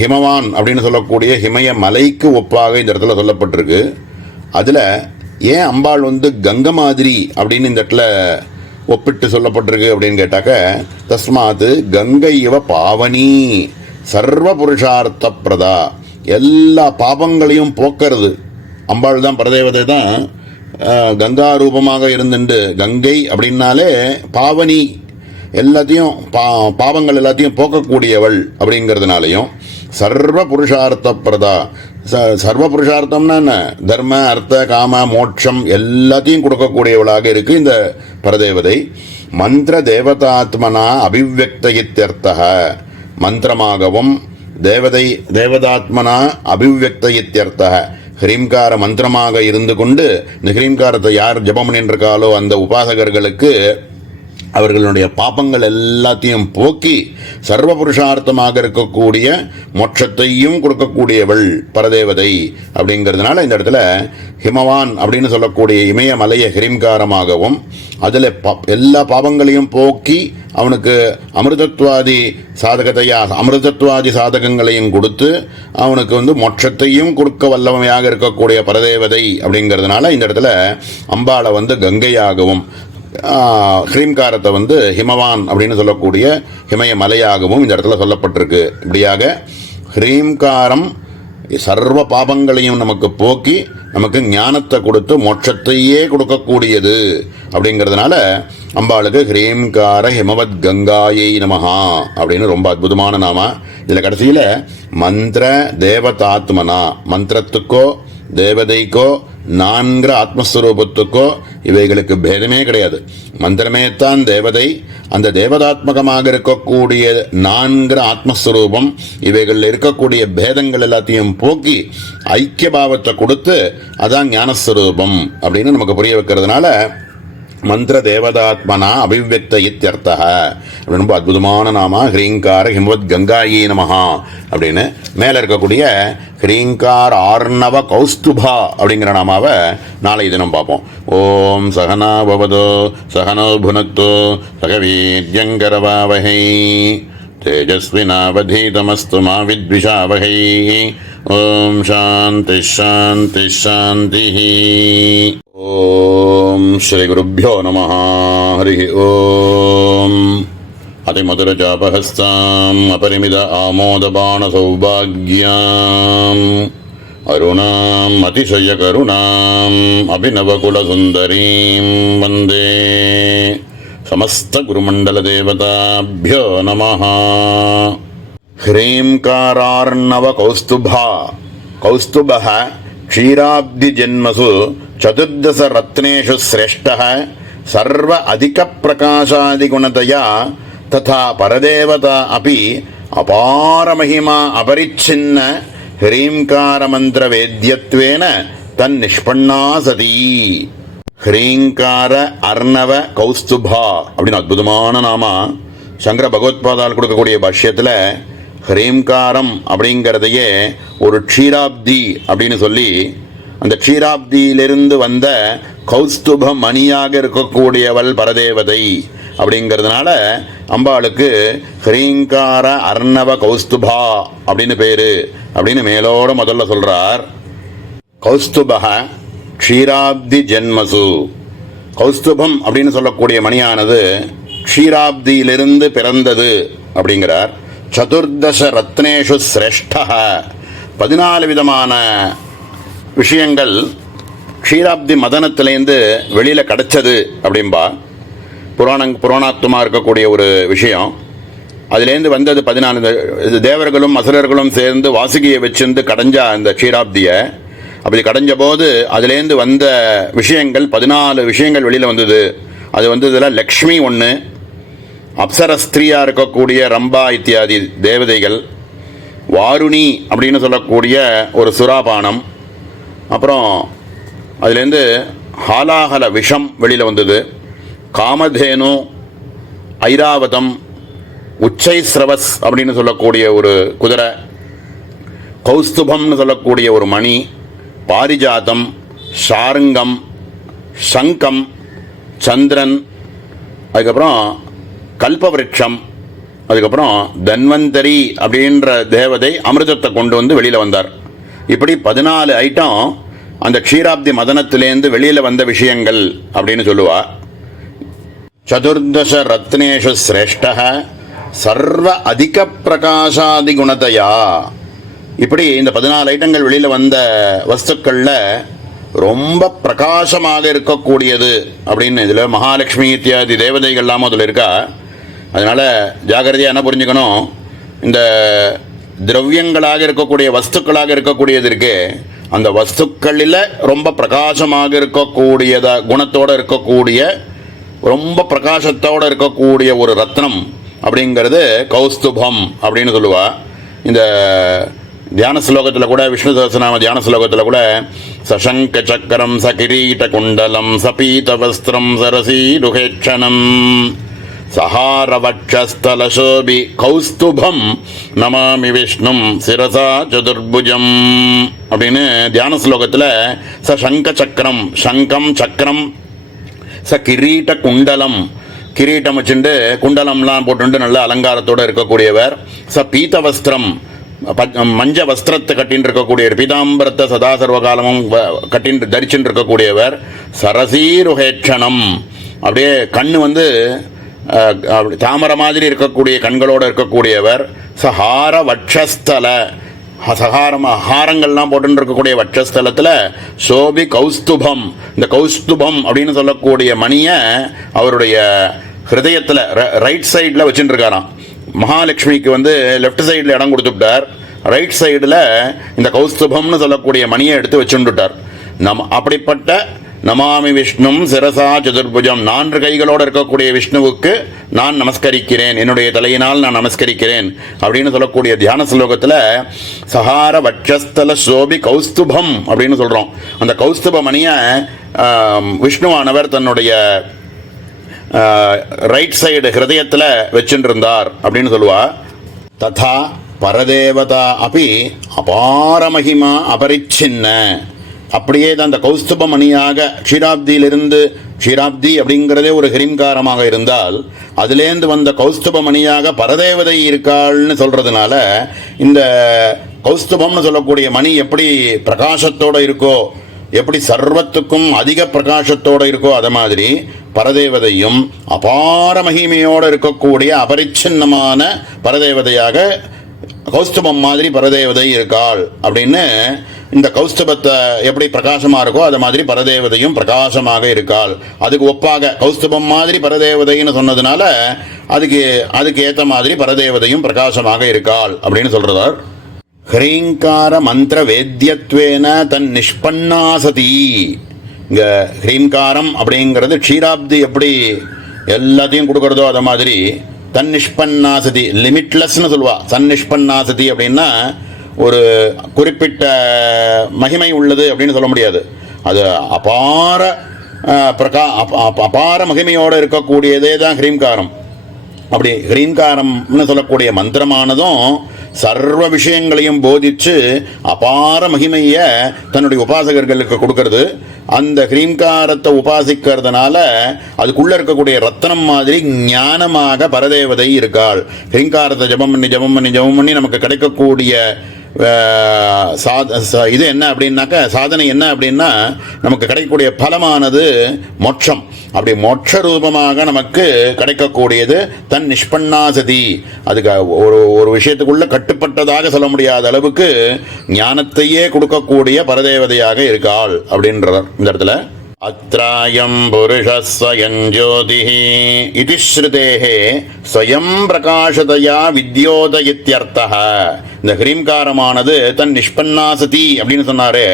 ஹிமவான் அப்படின்னு சொல்லக்கூடிய ஹிமய மலைக்கு ஒப்பாக இந்த இடத்துல சொல்லப்பட்டிருக்கு. அதில் ஏன் அம்பாள் கங்கை மாதிரி அப்படின்னு இந்த இடத்துல ஒப்பிட்டு சொல்லப்பட்டிருக்கு அப்படின்னு கேட்டாக்க, தஸ்மாத் கங்கை இவ பாவனி சர்வ புருஷார்த்த பிரதா, எல்லா பாபங்களையும் போக்கிறது அம்பாள் தான், பரதேவதை தான் கங்கா ரூபமாக இருந்துண்டு. கங்கை அப்படின்னாலே பாவனி, எல்லாத்தையும் பாவங்கள் எல்லாத்தையும் போக்கக்கூடியவள் அப்படிங்கிறதுனாலையும் சர்வ புருஷார்த்த பிரதா, சர்வ புருஷார்த்தம்னா என்ன, தர்ம அர்த்த காம மோட்சம் எல்லாத்தையும் கொடுக்கக்கூடியவளாக இருக்கு இந்த பரதேவதை. மந்திர தேவதாத்மனா அபிவியக்த இத்தியர்த்தः, மந்திரமாகவும் தேவதாத்மனா அபிவியக்த இத்தியர்த்தः, ஹ்ரீம்கார மந்திரமாக இருந்து கொண்டு இந்த ஹ்ரீம்காரத்தை யார் ஜபம் பண்ணின்றிருக்காலோ அந்த உபாசகர்களுக்கு அவர்களுடைய பாப்பங்கள் எல்லாத்தையும் போக்கி சர்வ புருஷார்த்தமாக இருக்கக்கூடிய மோட்சத்தையும் கொடுக்கக்கூடியவள் பரதேவதை. அப்படிங்கிறதுனால இந்த இடத்துல ஹிமவான் அப்படின்னு சொல்லக்கூடிய இமயமலைய ஹ்ரீம்காரமாகவும் அதில் எல்லா பாவங்களையும் போக்கி அவனுக்கு அமிர்தத்வாதி சாதகங்களையும் கொடுத்து அவனுக்கு மோட்சத்தையும் கொடுக்க வல்லமையாக இருக்கக்கூடிய பரதேவதை. அப்படிங்கிறதுனால இந்த இடத்துல அம்பாளை கங்கையாகவும் ஹ்ரீம்காரத்தை ஹிமவான் அப்படின்னு சொல்லக்கூடிய ஹிமய மலையாகவும் இந்த இடத்துல சொல்லப்பட்டிருக்கு. இப்படியாக ஹ்ரீம்காரம் சர்வ பாபங்களையும் நமக்கு போக்கி நமக்கு ஞானத்தை கொடுத்து மோட்சத்தையே கொடுக்கக்கூடியது. அப்படிங்கிறதுனால அம்பாளுக்கு ஹ்ரீம்கார ஹிமவத் கங்காயை நமஹா அப்படின்னு ரொம்ப அற்புதமான நாம. இதில் கடைசியில் மந்திர தேவதாத்மனா, மந்திரத்துக்கோ தேவதைக்கோ நான்கிற ஆத்மஸ்வரூபத்துக்கோ இவைகளுக்கு பேதமே கிடையாது. மந்திரமே தான் தேவதை, அந்த தேவதாத்மகமாக இருக்கக்கூடிய நான்கிற ஆத்மஸ்வரூபம் இவைகளில் இருக்கக்கூடிய பேதங்கள் எல்லாத்தையும் போக்கி ஐக்கிய பாவத்தை கொடுத்து அதான் ஞானஸ்வரூபம் அப்படின்னு நமக்கு புரிய வைக்கிறதுனால மந்திர தேவதாத்மனா அபிவியக்த இத்தியர்த்தः அப்படின்னு ரொம்ப அற்புதமான நாம ஹ்ரீங்கார ஹிமவத் கங்காயி நமஹா அப்படின்னு. மேலே இருக்கக்கூடிய ஹ்ரீங்கார் ஆர்ணவ கௌஸ்துபா அப்படிங்கிற நாமாவை நாளை தினம் பார்ப்போம். ஓம் சகனா பவதோ சகனோ புனக்தோ சகவீர்யங்கரவாவஹை தேஜஸ்வினாவதீதமஸ்து மா வித்விஷாவஹை. ஓம் சாந்தி சாந்தி சாந்தி. ஓம் ஸ்ரீ குருभ्यो நமः. ஹரி ஓம். அதிமதுரஜாபஹஸ்தாம் அபரிமித ஆமோதபாண சௌபாக்யாம் அருணாம் அதிசய கருணாம் அபிநவகுலசுந்தரீம் வந்தே சமஸ்த குருமண்டல தேவதாभ्यो நமः. ஹ்ரீம்காரார்ணவ கௌஸ்துபா. கௌஸ்துபः க்ஷீராப்தி ஜென்மசு சதுர்தச ரத்னேஷு ஸ்ரேஷ்டः சர்வ அதிக பிரகாசாதிகுணதயா ததா பரதேவதா அபி அபார மகிமா அபரிச்சின்ன ஹ்ரீங்கார மந்திர வேத்யத்வேன தன் நிஷ்பண்ணா சதி. ஹ்ரீங்கார அர்ணவ கௌஸ்துபா அப்படின்னு அற்புதமான நாமா. சங்கர பகவத்பாதால் கொடுக்கக்கூடிய பாஷ்யத்தில் ஹ்ரீங்காரம் அப்படிங்கிறதையே ஒரு க்ஷீராப்தி அப்படின்னு சொல்லி அந்த க்ஷீராப்தியிலிருந்து வந்த கௌஸ்துப மணியாக இருக்கக்கூடியவள் பரதேவதை. அப்படிங்கிறதுனால அம்பாளுக்கு ஹ்ரீங்கார அர்ணவ கௌஸ்துபா அப்படின்னு பேரு அப்படின்னு மேலோட முதல்ல சொல்றார். கௌஸ்துபக க்ஷீராப்தி ஜென்மசு. கௌஸ்துபம் அப்படின்னு சொல்லக்கூடிய மணியானது க்ஷீராப்தியிலிருந்து பிறந்தது அப்படிங்கிறார். சதுர்தச ரத்னேஷு சிரேஷ்ட. 14 விதமான விஷயங்கள் க்ஷீராப்தி மதனத்திலேருந்து வெளியில் கிடச்சது அப்படின்பா. புராணாத்மா இருக்கக்கூடிய ஒரு விஷயம். அதுலேருந்து வந்தது 14. தேவர்களும் அசுரர்களும் சேர்ந்து வாசுகியை வச்சிருந்து கடைஞ்சா அந்த க்ஷீராப்தியை. அப்படி கடைஞ்ச போது அதுலேருந்து வந்த விஷயங்கள் 14 விஷயங்கள் வெளியில் வந்தது. அது வந்ததில் லக்ஷ்மி ஒன்று, அப்சரஸ்திரியாக இருக்கக்கூடிய ரம்பா இத்தியாதி தேவதைகள், வாருணி அப்படின்னு சொல்லக்கூடிய ஒரு சுராபானம், அப்புறம் அதுலேருந்து ஹாலாஹல விஷம் வெளியில் வந்தது. காமதேனு, ஐராவதம், உச்சைஸ்ரவஸ் அப்படின்னு சொல்லக்கூடிய ஒரு குதிரை, கௌஸ்துபம்னு சொல்லக்கூடிய ஒரு மணி, பாரிஜாதம், ஷாருங்கம், சங்கம், சந்திரன், அதுக்கப்புறம் கல்பவருட்சம், அதுக்கப்புறம் தன்வந்தரி அப்படின்ற தேவதை அமிர்தத்தை கொண்டு வந்து வெளியில் வந்தார். இப்படி 14 ஐட்டம் அந்த க்ஷீராப்தி மதனத்திலேருந்து வெளியில் வந்த விஷயங்கள் அப்படின்னு சொல்லுவா. சதுர்தச ரத்னேஷு சிரேஷ்ட சர்வ அதிக பிரகாசாதி குணதையா. இப்படி இந்த 14 ஐட்டங்கள் வெளியில் வந்த வஸ்துக்களில் ரொம்ப பிரகாசமாக இருக்கக்கூடியது அப்படின்னு இதில் மகாலட்சுமி இத்தியாதி தேவதைகள்லாம் அதில் இருக்கா. அதனால் ஜாகிரதையாக என்ன புரிஞ்சுக்கணும், இந்த திரவியங்களாக இருக்கக்கூடிய வஸ்துக்களாக இருக்கக்கூடியது இருக்கு, அந்த வஸ்துக்களில் ரொம்ப பிரகாசமாக இருக்கக்கூடியத குணத்தோடு இருக்கக்கூடிய ரொம்ப பிரகாசத்தோடு இருக்கக்கூடிய ஒரு ரத்னம் அப்படிங்கிறது கௌஸ்துபம் அப்படின்னு சொல்லுவா. இந்த தியான ஸ்லோகத்தில் கூட, விஷ்ணு சஹஸ்ரநாம தியான ஸ்லோகத்தில் கூட சசங்க சக்கரம் சகிரீட குண்டலம் சபீத வஸ்திரம் சரசீருஹேட்சணம் சஹாரவட்சஸ்தலசோபி கௌஸ்துபம் நமாமி விஷ்ணும் சிரசா சதுர்புஜம் அப்படின்னு தியான ஸ்லோகத்தில் சங்க சக்கரம், சங்கம் சக்கரம், ச கிரீட குண்டலம், கிரீட்டம் வச்சுட்டு குண்டலம்லாம் போட்டு நல்ல அலங்காரத்தோடு இருக்கக்கூடியவர், ச பீத வஸ்திரம் மஞ்ச வஸ்திரத்தை கட்டின்னு இருக்கக்கூடியவர், பீதாம்பரத்தை சதா சர்வகாலமும் கட்டின்னு தரிச்சுட்டு இருக்கக்கூடியவர், சரசீருஹேட்சணம் அப்படியே கண்ணு வந்து தாமரை மாதிரி இருக்கக்கூடிய கண்களோடு இருக்கக்கூடியவர், சஹார வட்சஸ்தல ஹாரங்கள்லாம் போட்டு இருக்கக்கூடிய வட்சஸ்தலத்தில் சோபி கௌஸ்துபம், இந்த கௌஸ்துபம் அப்படின்னு சொல்லக்கூடிய மணியை அவருடைய ஹிருதயத்தில் ரைட் சைடில் வச்சுட்டு இருக்காராம். மகாலட்சுமிக்கு வந்து லெஃப்ட் சைடில் இடம் கொடுத்துட்டார், ரைட் சைடில் இந்த கௌஸ்துபம்னு சொல்லக்கூடிய மணியை எடுத்து வச்சுட்டார். அப்படிப்பட்ட நமாமி விஷ்ணும் சிரசா சதுர்புஜம், 4 கைகளோடு இருக்கக்கூடிய விஷ்ணுவுக்கு நான் நமஸ்கரிக்கிறேன், என்னுடைய தலையினால் நான் நமஸ்கரிக்கிறேன் அப்படின்னு சொல்லக்கூடிய தியான ஸ்லோகத்தில் சஹார வட்சஸ்தல சோபி கௌஸ்துபம் அப்படின்னு சொல்கிறோம். அந்த கௌஸ்துப மணியை விஷ்ணுவானவர் தன்னுடைய ரைட் சைடு ஹிருதயத்தில் வச்சுருந்தார் அப்படின்னு சொல்லுவா. ததா பரதேவதா அப்படி அபார மகிமா அபரிச்சின்ன, அப்படியே தான் அந்த கௌஸ்துப மணியாக க்ஷீராப்தியிலிருந்து, க்ஷீராப்தி அப்படிங்கிறதே ஒரு ஹிரீம்காரமாக இருந்தால் அதுலேருந்து வந்த கௌஸ்துப மணியாக பரதேவதை இருக்காள்னு சொல்கிறதுனால இந்த கௌஸ்துபம்னு சொல்லக்கூடிய மணி எப்படி பிரகாசத்தோடு இருக்கோ, எப்படி சர்வத்துக்கும் அதிக பிரகாசத்தோடு இருக்கோ, அதை மாதிரி பரதேவதையும் அபார மகிமையோடு இருக்கக்கூடிய அபரிச்சின்னமான பரதேவதையாக கௌஸ்துபம் மாதிரி பரதேவதை இருக்காள் அப்படின்னு. இந்த கௌஸ்துபத்தை எப்படி பிரகாசமாக இருக்கோ அது மாதிரி பரதேவதையும் பிரகாசமாக இருக்காள். அதுக்கு ஒப்பாக கௌஸ்துபம் மாதிரி பரதேவதைன்னு சொன்னதுனால அதுக்கு ஏற்ற மாதிரி பரதேவதையும் பிரகாசமாக இருக்காள் அப்படின்னு சொல்றார். ஹ்ரீங்கார மந்திர வேத்தியத்வேன தன் நிஷ்பன்னாசதி. இங்கே ஹ்ரீங்காரம் அப்படிங்கிறது க்ஷீராப்தி எப்படி எல்லாத்தையும் கொடுக்கறதோ அதை மாதிரி தன் நிஷ்பன்னாசதி, லிமிட்லெஸ்ன்னு சொல்லுவா. தன் நிஷ்பன்னாசதி அப்படின்னா ஒரு குறிப்பிட்ட மகிமை உள்ளது அப்படின்னு சொல்ல முடியாது, அது அபார மகிமையோடு இருக்கக்கூடியதே தான் ஹ்ரீங்காரம். அப்படி ஹ்ரீங்காரம்னு சொல்லக்கூடிய மந்திரமானதும் சர்வ விஷயங்களையும் போதிச்சு அபார மகிமையை தன்னுடைய உபாசகர்களுக்கு கொடுக்கறது. அந்த ஹ்ரீங்காரத்தை உபாசிக்கிறதுனால அதுக்குள்ள இருக்கக்கூடிய ரத்னம் மாதிரி ஞானமாக பரதேவதை இருக்காள். ஹ்ரீங்காரத்தை ஜபம் பண்ணி நமக்கு கிடைக்கக்கூடிய இது என்ன அப்படின்னாக்க, சாதனை என்ன அப்படின்னா நமக்கு கிடைக்கக்கூடிய பலமானது மோட்சம். அப்படி மோட்ச ரூபமாக நமக்கு கிடைக்கக்கூடியது தன் நிஷ்பன்னாசதி. அதுக்கு ஒரு விஷயத்துக்குள்ள கட்டுப்பட்டதாக சொல்ல முடியாத அளவுக்கு ஞானத்தையே கொடுக்கக்கூடிய பரதேவதையாக இருக்காள் அப்படின்றார் இந்த இடத்துல. அத்ராயம் புருஷஸ்வயம் ஜோதிஹி இதி ஸ்ருதேஹே ஸ்வயம் பிரகாசதயா வித்யோத இத்யர்த்தஹ. இந்த ஹ்ரீம்காரமானது தன் நிஷ்பன்னாசதி அப்படின்னு சொன்னாரே,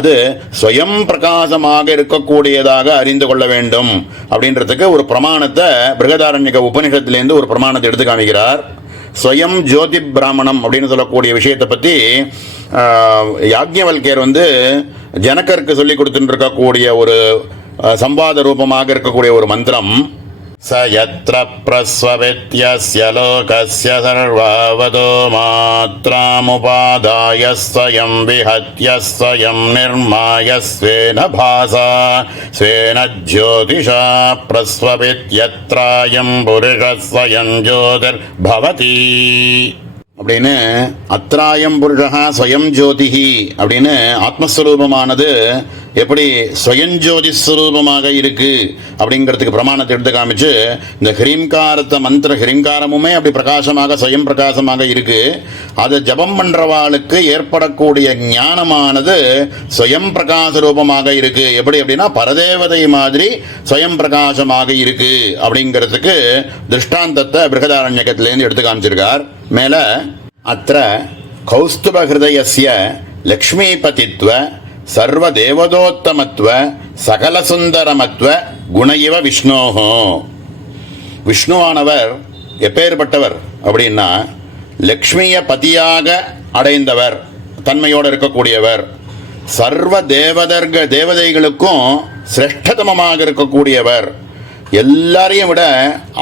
அது ஸ்வயம் பிரகாசமாக இருக்கக்கூடியதாக அறிந்து கொள்ள வேண்டும் அப்படின்றதுக்கு ஒரு பிரமாணத்தை பிருகதாரண்யக உபனிஷத்துலேருந்து ஒரு பிரமாணத்தை எடுத்து காமிக்கிறார். ஸ்வயம் ஜோதி பிராமணம் அப்படின்னு சொல்லக்கூடிய விஷயத்தை பற்றி யாக்ஞவல்கியர் ஜனகருக்கு சொல்லி கொடுத்துட்டு இருக்கக்கூடிய ஒரு சம்பாத ரூபமாக இருக்கக்கூடிய ஒரு மந்திரம். ச யத்ர பிரஸ்வவித்யஸ்ய லோகஸ்ய சர்வவதோ மாத்ராமுபாதாய ஸ்வயம் விஹத்ய ஸ்வயம் நிர்மாய ஸ்வேன பாசா ஸ்வேன ஜோதிஷா பிரஸ்வவித்யத்ராயம் புருஷ ஸ்வயம் ஜோதிர் பவதி அப்படின்னு அத்ராயம் புருஷா ஸ்வயம் ஜோதிஹி அப்படின்னு ஆத்மஸ்வரூபமானது எப்படி ஸ்வயஞ்சோதி ஸ்வரூபமாக இருக்கு அப்படிங்கிறதுக்கு பிரமாணத்தை எடுத்து காமிச்சு இந்த ஹ்ரீம்காரத்தை மந்திர ஹ்ரீம்காரமுமே அப்படி பிரகாசமாக ஸ்வயம் பிரகாசமாக இருக்கு. அதை ஜபம் பண்றவாளுக்கு ஏற்படக்கூடிய ஞானமானது ஸ்வயம் பிரகாச ரூபமாக இருக்கு. எப்படி அப்படின்னா பரதேவதை மாதிரி ஸ்வயம் பிரகாசமாக இருக்கு அப்படிங்கிறதுக்கு திருஷ்டாந்தத்தை பிருகதாரண்யகத்திலேருந்து எடுத்து காமிச்சிருக்கார். மேல அத்திர கௌஸ்துப ஹிருதயஸ்ய லக்ஷ்மீபதித்வ சர்வ தேவதோத்தமத்வ சகல சுந்தரமத்வ குணயிவ விஷ்ணோஹோ. விஷ்ணுவானவர் எப்பேற்பட்டவர் அப்படின்னா லக்ஷ்மிய பதியாக அடைந்தவர், தன்மையோடு இருக்கக்கூடியவர், சர்வ தேவதைகளுக்கும் சிரேஷ்டதமமாக இருக்கக்கூடியவர், எல்லாரையும் விட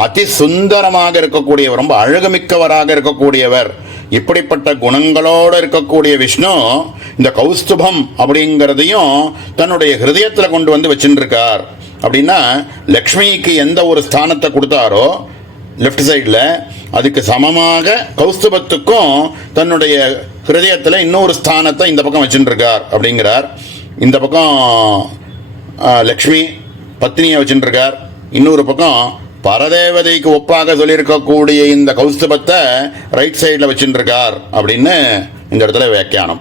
அதி சுந்தரமாக இருக்கக்கூடியவர், ரொம்ப அழகுமிக்கவராக இருக்கக்கூடியவர். இப்படிப்பட்ட குணங்களோடு இருக்கக்கூடிய விஷ்ணு இந்த கௌஸ்துபம் அப்படிங்கிறதையும் தன்னுடைய ஹிருதயத்தில் கொண்டு வச்சுட்டு இருக்கார். அப்படின்னா லக்ஷ்மிக்கு எந்த ஒரு ஸ்தானத்தை கொடுத்தாரோ லெஃப்ட் சைடில், அதுக்கு சமமாக கௌஸ்துபத்துக்கும் தன்னுடைய ஹிருதயத்தில் இன்னொரு ஸ்தானத்தை இந்த பக்கம் வச்சுட்டு இருக்கார் அப்படிங்கிறார். இந்த பக்கம் லக்ஷ்மி பத்னியை வச்சுட்டு இருக்கார், இன்னொரு பக்கம் பரதேவதைக்கு ஒப்பாக சொல்லியிருக்கக்கூடிய இந்த கௌஸ்துபத்தை ரைட் சைடில் வச்சுட்டு இருக்கார் அப்படின்னு இந்த இடத்துல வியாக்கியானம்.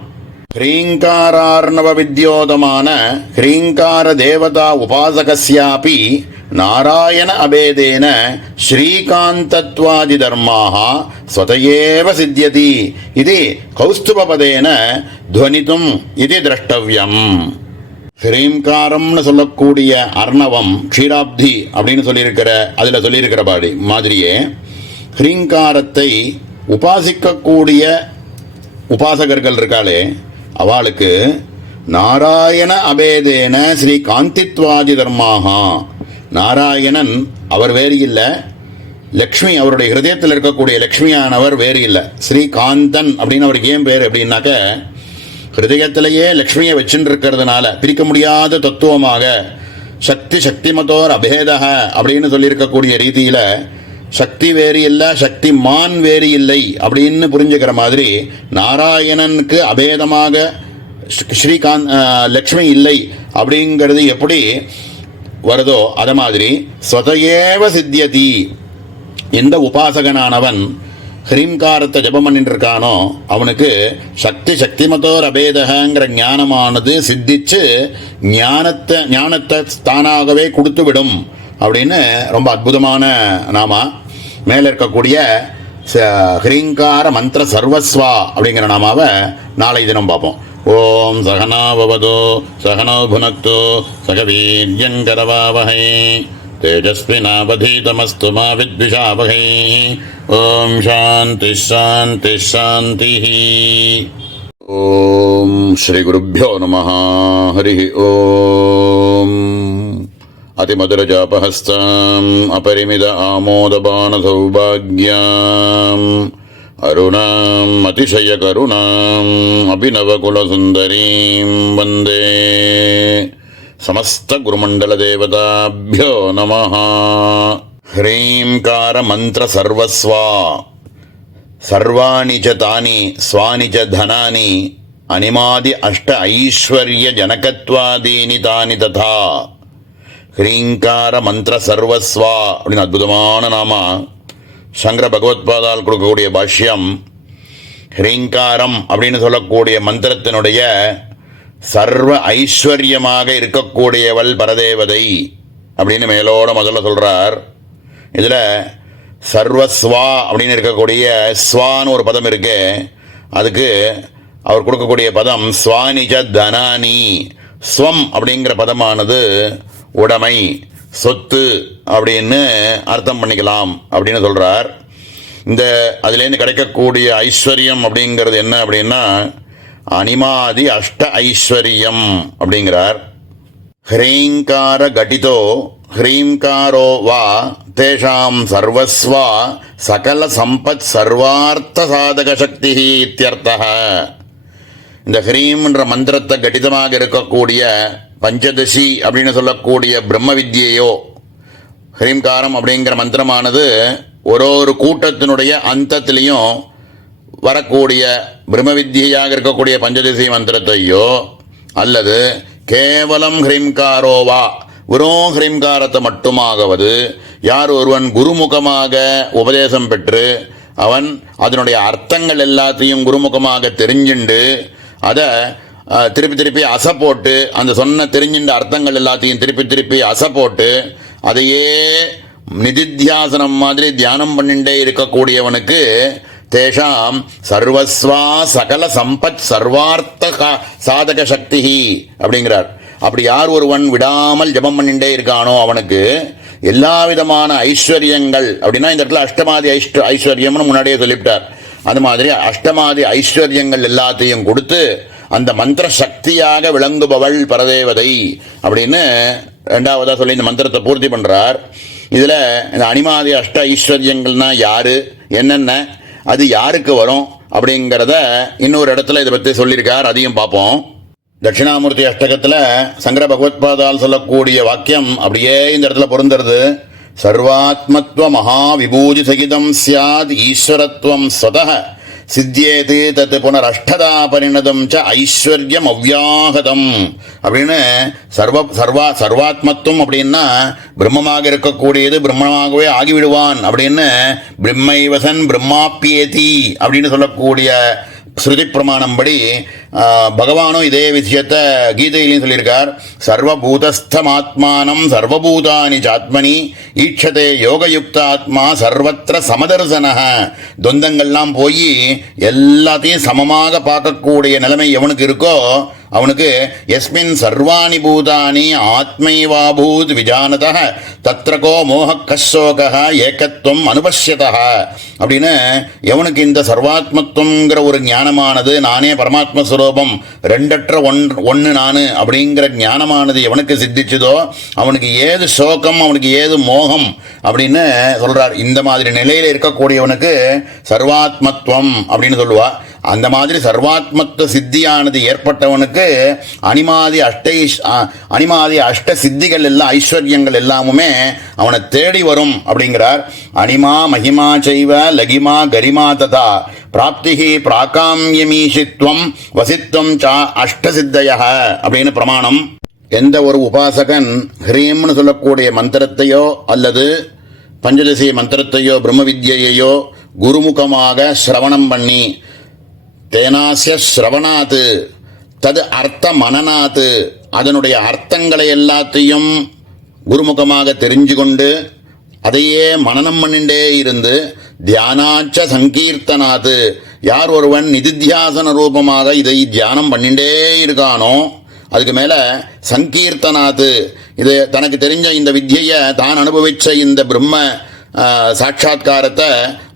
ஹ்ரீங்காரார்ணவ வித்யோதமான ஹ்ரீங்கார தேவதா உபாசகஸ்யாபி நாராயண அபேதேன ஸ்ரீகாந்தத்வாதி தர்மாக ஸ்வதயேவ சித்தியதி இது கௌஸ்துபபதேன துவனித்தும் இது திரஷ்டவ்யம். ஹ்ரீம்காரம்னு சொல்லக்கூடிய அர்ணவம் க்ஷீராப்தி அப்படின்னு அதில் சொல்லியிருக்கிற மாதிரியே ஹ்ரீங்காரத்தை உபாசிக்கக்கூடிய உபாசகர்கள் இருக்காளே அவளுக்கு நாராயண அபேதேன ஸ்ரீ காந்தித்வாதி தர்மாகா, நாராயணன் அவர் வேறு இல்லை, லக்ஷ்மி அவருடைய ஹிருதயத்தில் இருக்கக்கூடிய லக்ஷ்மியானவர் வேறு இல்லை. ஸ்ரீகாந்தன் அப்படின்னு அவருக்கு ஏன் பேர் அப்படின்னாக்க ஹிருதயத்திலேயே லக்ஷ்மியை வச்சுட்டு இருக்கிறதுனால பிரிக்க முடியாத தத்துவமாக சக்திமதோர் அபேதக அப்படின்னு சொல்லியிருக்கக்கூடிய ரீதியில் சக்தி வேறு இல்லை, சக்தி மான் வேறு இல்லை அப்படின்னு புரிஞ்சுக்கிற மாதிரி நாராயணனுக்கு அபேதமாக லக்ஷ்மி இல்லை அப்படிங்கிறது எப்படி வருதோ அதை மாதிரி ஸ்வதயேவ சித்தியதி, எந்த உபாசகனானவன் ஹ்ரீம்காரத்தை ஜபம் பண்ணிட்டு இருக்கானோ அவனுக்கு சக்திமதோர் அபேதகங்கிற ஞானமானது சித்திச்சு ஞானத்தை தானாகவே கொடுத்து விடும் அப்படின்னு ரொம்ப அற்புதமான நாமா. மேலே இருக்கக்கூடிய ஹ்ரீங்கார மந்திர சர்வஸ்வா அப்படிங்கிற நாமாவை நாளை தினம் பார்ப்போம். ஓம் சகனா பவது சகனோ புனக்து சகவீர்யங்கரவாவஹை தேஜஸ்வினாவதீதமஸ்து மா வித்விஷாவஹை. ஓம் சாந்தி சாந்தி சாந்தி. ஓம் ஸ்ரீ குருभ्यो நமः. ஹரி ஓம். அதிமதுரஜாபஹஸ்தாம் அபரிமித ஆமோதபான சௌபாக்யாம் அருணாம் அதிசய கருணாம் அபிநவகுலசுந்தரீம் வந்தே. சமஸ்த குருமண்டல தேவதாभ्यो நமः. ஹ்ரீம்கார மந்திர சர்வஸ்வா சர்வாணி ச தானி ஸ்வானி ச தனானி அனிமாதி அஷ்ட ஐஸ்வர்ய ஜனகத்வாதீனி தானி ததா. ஹ்ரீங்கார மந்திர சர்வஸ்வா அப்படின்னு அற்புதமான நாமா. சங்கர பகவத்பாதால் கொடுக்கக்கூடிய பாஷ்யம், ஹ்ரீங்காரம் அப்படின்னு சொல்லக்கூடிய மந்திரத்தினுடைய சர்வ ஐஸ்வர்யமாக இருக்கக்கூடியவள் பரதேவதை அப்படின்னு மேலோட முதல்ல சொல்றார். இதில் சர்வஸ்வா அப்படின்னு இருக்கக்கூடிய ஸ்வான்னு ஒரு பதம் இருக்கு. அதுக்கு அவர் கொடுக்கக்கூடிய பதம் ஸ்வானிஜ தனானி. ஸ்வம் அப்படிங்கிற பதமானது உடைமை, சொத்து அப்படின்னு அர்த்தம் பண்ணிக்கலாம் அப்படின்னு சொல்றார். இந்த அதுலேருந்து கிடைக்கக்கூடிய ஐஸ்வர்யம் அப்படிங்கிறது என்ன அப்படின்னா அனிமாதி அஷ்ட ஐஸ்வர்யம் அப்படிங்கிறார். ஹ்ரீங்கார கடிதோ ஹ்ரீங்காரோ வா தேஷாம் சர்வஸ்வா சகல சம்பத் சர்வார்த்த சாதக சக்தி இத்தியர்த்தः. இந்த ஹ்ரீம்ன்ற மந்திரத்தை கடிதமாக இருக்கக்கூடிய பஞ்சதசி அப்படின்னு சொல்லக்கூடிய பிரம்ம வித்யையோ, ஹ்ரீம்காரம் அப்படிங்கிற மந்திரமானது ஒரு கூட்டத்தினுடைய அந்தத்திலையும் வரக்கூடிய பிரம்ம வித்யாக இருக்கக்கூடிய பஞ்சதசி மந்திரத்தையோ, அல்லது கேவலம் ஹ்ரீம்காரோவா வெறும் ஹ்ரீம்காரத்தை மட்டுமாகவது யார் ஒருவன் குருமுகமாக உபதேசம் பெற்று அவன் அதனுடைய அர்த்தங்கள் எல்லாத்தையும் குருமுகமாக தெரிஞ்சுண்டு அதை திருப்பி அசை போட்டு அந்த சொன்ன தெரிஞ்சின்ற அர்த்தங்கள் எல்லாத்தையும் திருப்பி அசை போட்டு அதையே நிதித்தியாசனம் மாதிரி தியானம் பண்ணிட்டே இருக்கக்கூடியவனுக்கு தேஷாம் சர்வஸ்வா சகல சம்பத் சர்வார்த்த சாதக சக்தி அப்படிங்கிறார். அப்படி யார் ஒருவன் விடாமல் ஜபம் பண்ணிட்டே இருக்கானோ அவனுக்கு எல்லா விதமான ஐஸ்வர்யங்கள், அப்படின்னா இந்த இடத்துல அஷ்டமாதி ஐஸ்வர்யம்னு முன்னாடியே சொல்லிவிட்டார். அது மாதிரி அஷ்டமாதி ஐஸ்வர்யங்கள் எல்லாத்தையும் கொடுத்து அந்த மந்திர சக்தியாக விளங்குபவள் பரதேவதை அப்படின்னு ரெண்டாவதா சொல்லி இந்த மந்திரத்தை பூர்த்தி பண்றார். இதுல இந்த அனிமாதி அஷ்ட ஐஸ்வர்யங்கள்னா யாரு, என்னென்ன, அது யாருக்கு வரும் அப்படிங்கிறத இன்னொரு இடத்துல இதை பற்றி சொல்லியிருக்கார். அதையும் பார்ப்போம். தட்சிணாமூர்த்தி அஷ்டகத்தில் சங்கர பகவத்பாதால் சொல்லக்கூடிய வாக்கியம் அப்படியே இந்த இடத்துல பொருந்துறது. சர்வாத்மத்வ மகா விபூதி சகிதம் சியாத் ஈஸ்வரத்வம் ஸ்வதஹ சித்தியேது தத் புனரஷ்டதா பரிணதம் ச ஐஸ்வர்யம் அவ்யாகதம் அப்படின்னு சர்வாத்மத்துவம் அப்படின்னா பிரம்மமாக இருக்கக்கூடியது பிரம்மமாகவே ஆகிவிடுவான் அப்படின்னு பிரம்மைவசன் பிரம்மாப்பியேதி அப்படின்னு சொல்லக்கூடிய ஸ்ருதி பிரமாணம் படி பகவானும் இதே விஷயத்தை கீதையிலையும் சொல்லியிருக்கார். சர்வபூதஸ்தமாத்மானம் சர்வபூதானி சாத்மனி ஈட்சதே யோகயுக்தாத்மா சர்வத்திர சமதர்சன. தொந்தங்கள்லாம் போய் எல்லாத்தையும் சமமாக பார்க்கக்கூடிய நிலைமை எவனுக்கு இருக்கோ அவனுக்கு எஸ்மின் சர்வாணி பூதானி ஆத்மைவாபூத் விஜானதः தத்ரகோ மோக கஷோக ஏகத்துவம் அனுபஷ்யதः அப்படின்னு எவனுக்கு இந்த சர்வாத்மத்துவங்கிற ஒரு ஞானமானது, நானே பரமாத்ம ஸ்வரூபம் ரெண்டற்ற ஒன்று நான் அப்படிங்கிற ஞானமானது எவனுக்கு சித்திச்சதோ அவனுக்கு ஏது சோகம், அவனுக்கு ஏது மோகம் அப்படின்னு சொல்றார். இந்த மாதிரி நிலையில் இருக்கக்கூடியவனுக்கு சர்வாத்மத்துவம் அப்படின்னு சொல்லுவா. அந்த மாதிரி சர்வாத்மத்துவ சித்தியானது ஏற்பட்டவனுக்கு அனிமாதி அஷ்ட சித்திகள் எல்லாம் ஐஸ்வர்யங்கள் எல்லாமுமே அவனை தேடி வரும் அப்படிங்கிறார். அனிமா மகிமா செய்வ லகிமா கரிமா ததா பிராப்திகி பிராகாமியமீஷித்வம் வசித்வம் சா அஷ்டசித்தய அப்படின்னு பிரமாணம். எந்த ஒரு உபாசகன் ஹ்ரீம்னு சொல்லக்கூடிய மந்திரத்தையோ அல்லது பஞ்சதசி மந்திரத்தையோ பிரம்ம வித்யையோ குருமுகமாக சிரவணம் பண்ணி தேனாசிய ஸ்ரவணாத்து தது அர்த்த மனநாத்து அதனுடைய அர்த்தங்களை எல்லாத்தையும் குருமுகமாக தெரிஞ்சு கொண்டு அதையே மனனம் பண்ணிண்டே இருந்து தியானாச்ச சங்கீர்த்தனாத்து யார் ஒருவன் நிதித்தியாசன ரூபமாக இதை தியானம் பண்ணிண்டே இருக்கானோ அதுக்கு மேல சங்கீர்த்தனாத்து இது தனக்கு தெரிஞ்ச இந்த வித்யையை தான் அனுபவிச்ச இந்த பிரம்ம சாட்சா்காரத்தை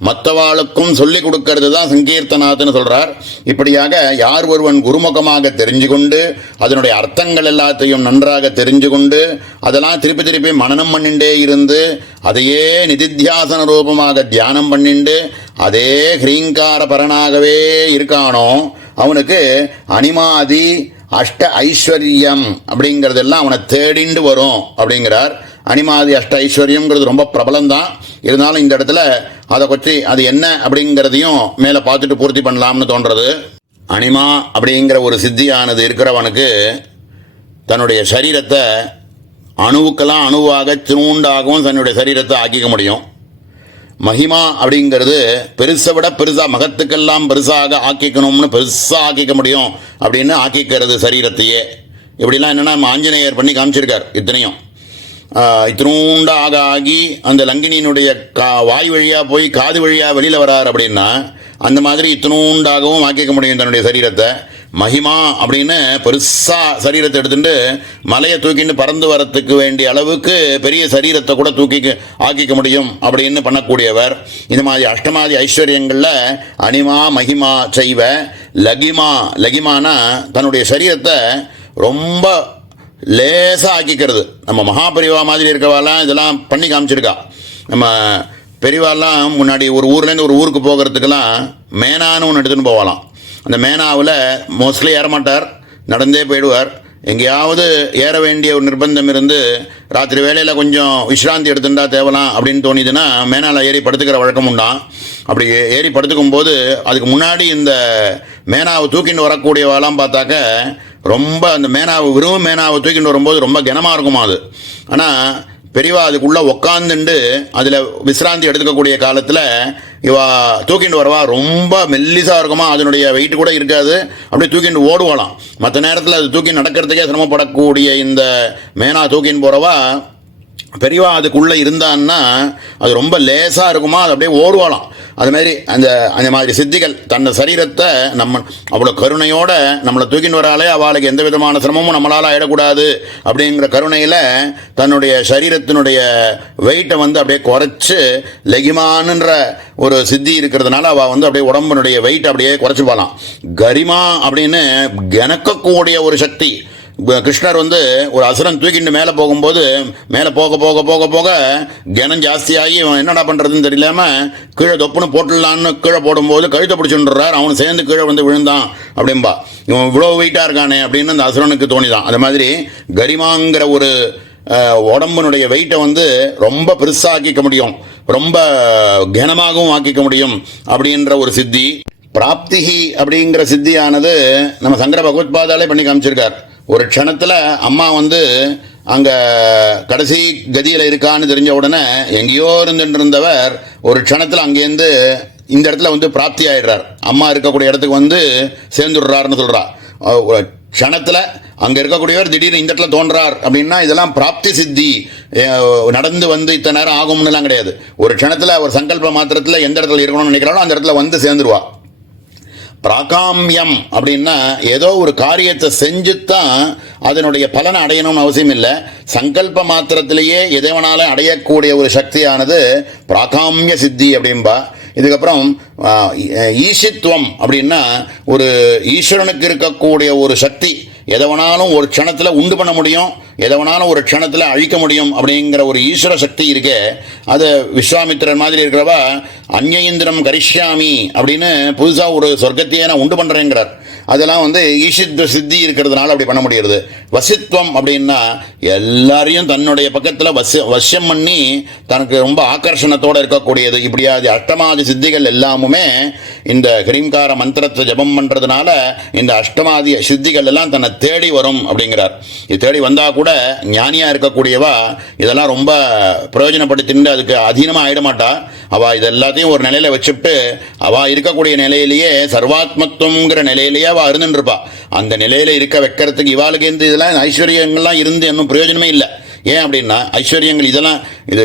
மற்றவாளுக்கும் சொல்லிக் கொடுக்கறது தான் சங்கீர்த்தனாத்னு சொல்றார். இப்படியாக யார் ஒருவன் குருமுகமாக தெரிஞ்சு கொண்டு அதனுடைய அர்த்தங்கள் எல்லாத்தையும் நன்றாக தெரிஞ்சு கொண்டு அதெல்லாம் திருப்பி மனனம் பண்ணிண்டே இருந்து அதையே நிதித்தியாசன ரூபமாக தியானம் பண்ணிண்டு அதே ஹ்ரீங்கார பரனாகவே இருக்கானோ அவனுக்கு அனிமாதி அஷ்ட ஐஸ்வர்யம் அப்படிங்கிறதெல்லாம் அவனை தேடிண்டு வரும் அப்படிங்கிறார். அனிமாதி அஷ்ட ஐஸ்வர்யம்ங்கிறது ரொம்ப பிரபலம்தான். இருந்தாலும் இந்த இடத்துல அதை பற்றி அது என்ன அப்படிங்கிறதையும் மேலே பார்த்துட்டு பூர்த்தி பண்ணலாம்னு தோன்றது. அனிமா அப்படிங்கிற ஒரு சித்தியானது இருக்கிறவனுக்கு தன்னுடைய சரீரத்தை அணுவுக்கெல்லாம் அணுவாக சின்னூண்டாகவும் தன்னுடைய சரீரத்தை ஆக்கிக்க முடியும். மகிமா அப்படிங்கிறது பெருசை விட பெருசாக மகத்துக்கெல்லாம் பெருசாக ஆக்கிக்கணும்னு பெருசாக ஆக்கிக்க முடியும் அப்படின்னு ஆக்கிக்கிறது சரீரத்தையே. இப்படிலாம் என்னென்னா ஆஞ்சநேயர் பண்ணி காமிச்சிருக்கார். இத்தனையும் இத்தினூண்டாக ஆகி அந்த லங்கினியினுடைய வாய் வழியாக போய் காது வழியாக வெளியில் வரார் அப்படின்னா அந்த மாதிரி இத்தினூண்டாகவும் ஆக்கிக்க முடியும் தன்னுடைய சரீரத்தை. மகிமா அப்படின்னு பெருசாக சரீரத்தை எடுத்துட்டு மலையை தூக்கிட்டு பறந்து வரத்துக்கு வேண்டிய அளவுக்கு பெரிய சரீரத்தை கூட ஆக்கிக்க முடியும் அப்படின்னு பண்ணக்கூடியவர். இந்த மாதிரி அஷ்டமாதி ஐஸ்வர்யங்களில் அனிமா மகிமா செய்வ லகிமா, லகிமானா தன்னுடைய சரீரத்தை ரொம்ப லேசாக ஆக்கிக்கிறது. நம்ம மகாபரிவா மாதிரி இருக்கவாலாம் இதெல்லாம் பண்ணி காமிச்சிருக்கா. நம்ம பெரியவாலாம் முன்னாடி ஒரு ஊர்லேருந்து ஒரு ஊருக்கு போகிறதுக்கெல்லாம் மேனான்னு ஒன்று எடுத்துன்னு போகலாம். அந்த மேனாவில் மோஸ்ட்லி ஏறமாட்டார், நடந்தே போயிடுவார். எங்கேயாவது ஏற வேண்டிய ஒரு நிர்பந்தம் இருந்து ராத்திரி வேலையில் கொஞ்சம் விஷ்ராந்தி எடுத்துட்டா தேவலாம் அப்படின்னு தோணிதுன்னா மேனாவில் ஏறி படுத்துக்கிற வழக்கம் உண்டான். அப்படி ஏறி படுத்துக்கும் போது அதுக்கு முன்னாடி இந்த மேனாவை தூக்கிட்டு வரக்கூடியவாலாம் பார்த்தாக்க ரொம்ப அந்த மேனாவை வெறும் மேனாவை தூக்கிட்டு வரும்போது ரொம்ப கனமாக இருக்குமா அது. ஆனால் பெரியவா அதுக்குள்ளே உக்காந்துண்டு அதில் விசிராந்தி எடுத்துக்கக்கூடிய காலத்தில் இவா தூக்கிட்டு வரவா ரொம்ப மெல்லிசாக இருக்குமா, அதனுடைய வெயிட் கூட இருக்காது, அப்படியே தூக்கிட்டு ஓடுவாளாம். மற்ற நேரத்தில் அது தூக்கி நடக்கிறதுக்கே சிரமப்படக்கூடிய இந்த மேனா தூக்கின்னு போகிறவா பெரியவா அதுக்குள்ளே இருந்தான்னா அது ரொம்ப லேசாக இருக்குமா, அது அப்படியே ஓடுவாளாம். அதுமாரி அந்த மாதிரி சித்திகள் தன்னை சரீரத்தை நம்ம அவ்வளோ கருணையோட நம்மளை தூக்கின்னு வராலே அவளுக்கு எந்த விதமான சிரமமும் நம்மளால் ஆயிடக்கூடாது அப்படிங்கிற கருணையில் தன்னுடைய சரீரத்தினுடைய வெயிட்டை அப்படியே குறைச்சி லெகிமானுன்ற ஒரு சித்தி இருக்கிறதுனால அவள் அப்படியே உடம்பினுடைய வெயிட் அப்படியே குறைச்சிப்பாலாம். கரிமா அப்படின்னு கனக்கக்கூடிய ஒரு சக்தி. கிருஷ்ணர் ஒரு அசுரன் தூக்கிட்டு மேலே போகும்போது மேலே போக போக போக போக கனம் ஜாஸ்தியாகி இவன் என்னடா பண்ணுறதுன்னு தெரியலாம கீழே தொப்புன்னு போட்டுடலான்னு கீழே போடும்போது கழுத்தை பிடிச்சுன்றார். அவன் சேர்ந்து கீழே விழுந்தான் அப்படின்பா. இவன் இவ்வளோ வெயிட்டாக இருக்கானே அப்படின்னு அந்த அசுரனுக்கு தோணிதான். அது மாதிரி கரிமாங்கிற ஒரு உடம்புனுடைய வெயிட்டை ரொம்ப பெருசாக ஆக்கிக்க முடியும், ரொம்ப கனமாகவும் ஆக்கிக்க முடியும் அப்படின்ற ஒரு சித்தி. பிராப்திகி அப்படிங்கிற சித்தியானது நம்ம சங்கர பகவத்பாதாலே பண்ணி காமிச்சிருக்கார். ஒரு க்ஷணத்தில் அம்மா அங்கே கடைசி கதியில் இருக்கான்னு தெரிஞ்ச உடனே எங்கேயோ இருந்துருந்தவர் ஒரு க்ஷணத்தில் அங்கேருந்து இந்த இடத்துல பிராப்தி ஆயிடுறார். அம்மா இருக்கக்கூடிய இடத்துக்கு சேர்ந்துடுறாருன்னு சொல்கிறா. க்ஷணத்தில் அங்கே இருக்கக்கூடியவர் திடீர்னு இந்த இடத்துல தோன்றார் அப்படின்னா இதெல்லாம் பிராப்தி சித்தி. நடந்து இத்தனை நேரம் ஆகும்னுலாம் கிடையாது. ஒரு க்ஷணத்தில் ஒரு சங்கல்ப மாத்திரத்தில் எந்த இடத்துல இருக்கணும்னு நினைக்கிறாலும் அந்த இடத்துல சேர்ந்துருவா. பிராகாமியம் அப்படின்னா ஏதோ ஒரு காரியத்தை செஞ்சுத்தான் அதனுடைய பலனை அடையணும்னு அவசியம் இல்லை. சங்கல்ப மாத்திரத்திலேயே எதவனால அடையக்கூடிய ஒரு சக்தியானது பிராகாமிய சித்தி அப்படின்பா. இதுக்கப்புறம் ஈசித்துவம் அப்படின்னா ஒரு ஈஸ்வரனுக்கு இருக்கக்கூடிய ஒரு சக்தி. எதவனாலும் ஒரு க்ஷணத்தில் உண்டு பண்ண முடியும், எதவனாலும் ஒரு க்ஷணத்தில் அழிக்க முடியும் அப்படிங்கிற ஒரு ஈஸ்வர சக்தி இருக்கே, அது விஸ்வாமித்திரன் மாதிரி இருக்கிறவா அந்நயிந்திரம் கரிஷ்யாமி அப்படின்னு புதுசாக ஒரு சொர்க்கத்தையே நான் உண்டு பண்ணுறேங்கிறார். அதெல்லாம் ஈஷித்வ சித்தி இருக்கிறதுனால அப்படி பண்ண முடியாது. வசித்துவம் அப்படின்னா எல்லாரையும் தன்னுடைய பக்கத்தில் வசியம் பண்ணி தனக்கு ரொம்ப ஆக்கர்ஷணத்தோடு இருக்கக்கூடியது. இப்படியாது அஷ்டமாதி சித்திகள் எல்லாமுமே இந்த ஹ்ரீம்கார மந்திரத்தை ஜபம் பண்ணுறதுனால இந்த அஷ்டமாதி சித்திகள் எல்லாம் தன்னை தேடி வரும் அப்படிங்கிறார். இது தேடி வந்தால் கூட ஞானியாக இருக்கக்கூடியவா இதெல்லாம் ரொம்ப பிரயோஜனப்படுத்திட்டு அதுக்கு அதீனமாக ஆகிடமாட்டா. அவள் இது எல்லாத்தையும் ஒரு நிலையில் வச்சுட்டு அவள் இருக்கக்கூடிய நிலையிலேயே சர்வாத்மத்துவங்கிற நிலையிலேயே அவள் இருந்துருப்பா. அந்த நிலையில் இருக்க வைக்கிறதுக்கு இவாளுக்கு இதெல்லாம் ஐஸ்வர்யங்கள்லாம் இருந்து இன்னும் பிரயோஜனமே இல்லை. ஏன் அப்படின்னா ஐஸ்வர்யங்கள் இதெல்லாம் இது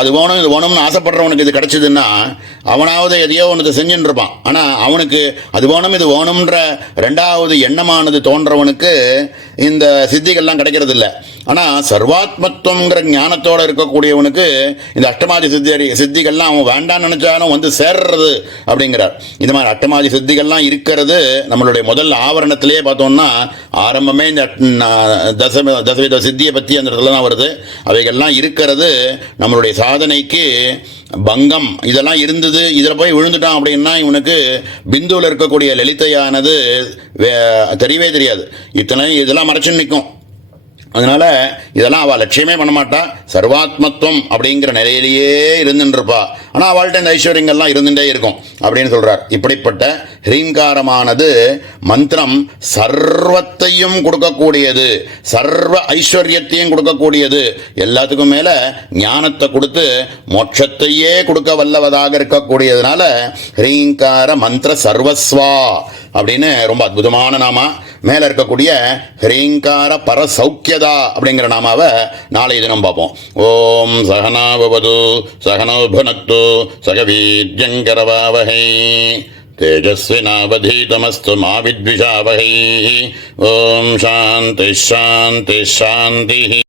அது வேணும் இது வேணும்னு ஆசைப்படுறவனுக்கு இது கிடச்சிதுன்னா அவனாவது எதையோ ஒன்று செஞ்சுன்னு இருப்பான். ஆனால் அவனுக்கு அது வேணும் இது வேணும்ன்ற ரெண்டாவது எண்ணமானது தோன்றவனுக்கு இந்த சித்திகள்லாம் கிடைக்கிறது இல்லை. ஆனால் சர்வாத்மத்துவங்கிற ஞானத்தோடு இருக்கக்கூடியவனுக்கு இந்த அஷ்டமாதி சித்திகள்லாம் அவன் வேண்டான்னு நினச்சாலும் சேர்றது அப்படிங்கிறார். இந்த மாதிரி அஷ்டமாதி சித்திகள்லாம் இருக்கிறது நம்மளுடைய முதல் ஆவரணத்திலேயே பார்த்தோம்னா ஆரம்பமே இந்த தசவித சித்தியை பற்றி அந்த இடத்துல தான் வருது. அவைகள்லாம் இருக்கிறது நம்மளுடைய சாதனைக்கு பங்கம். இதெல்லாம் இருந்தது, இதில் போய் விழுந்துட்டான் அப்படின்னா இவனுக்கு பிந்துவில் இருக்கக்கூடிய லலிதையானது தெரியவே தெரியாது. இதெல்லாம் மறைச்சுன்னு நிற்கும். அதனால் இதெல்லாம் அவள் லட்சியமே பண்ண மாட்டா. சர்வாத்மத்துவம் அப்படிங்கிற நிலையிலேயே இருந்துருப்பா. ஆனால் அவள்கிட்ட இந்த ஐஸ்வர்யங்கள்லாம் இருந்துகிட்டே இருக்கும் அப்படின்னு சொல்கிறார். இப்படிப்பட்ட ஹ்ரீங்காரமானது மந்திரம் சர்வத்தையும் கொடுக்கக்கூடியது, சர்வ ஐஸ்வர்யத்தையும் கொடுக்கக்கூடியது, எல்லாத்துக்கும் மேலே ஞானத்தை கொடுத்து மோட்சத்தையே கொடுக்க வல்லவதாக இருக்கக்கூடியதுனால ஹ்ரீங்கார மந்திர சர்வஸ்வா அப்படின்னு ரொம்ப அற்புதமான நாமா. மேலே இருக்கக்கூடிய ஹ்ரீங்கார பரசௌக்கியதா அப்படிங்கிற நாமாவை நாளைய தினம் பார்ப்போம். ஓம் சகனா பவது சகனோ புனக்து சகவீர்யங்கரவாவஹை तेजस्विनावधीतमस्तु मा विद्विषावहै। ओम शांति शांति शांति।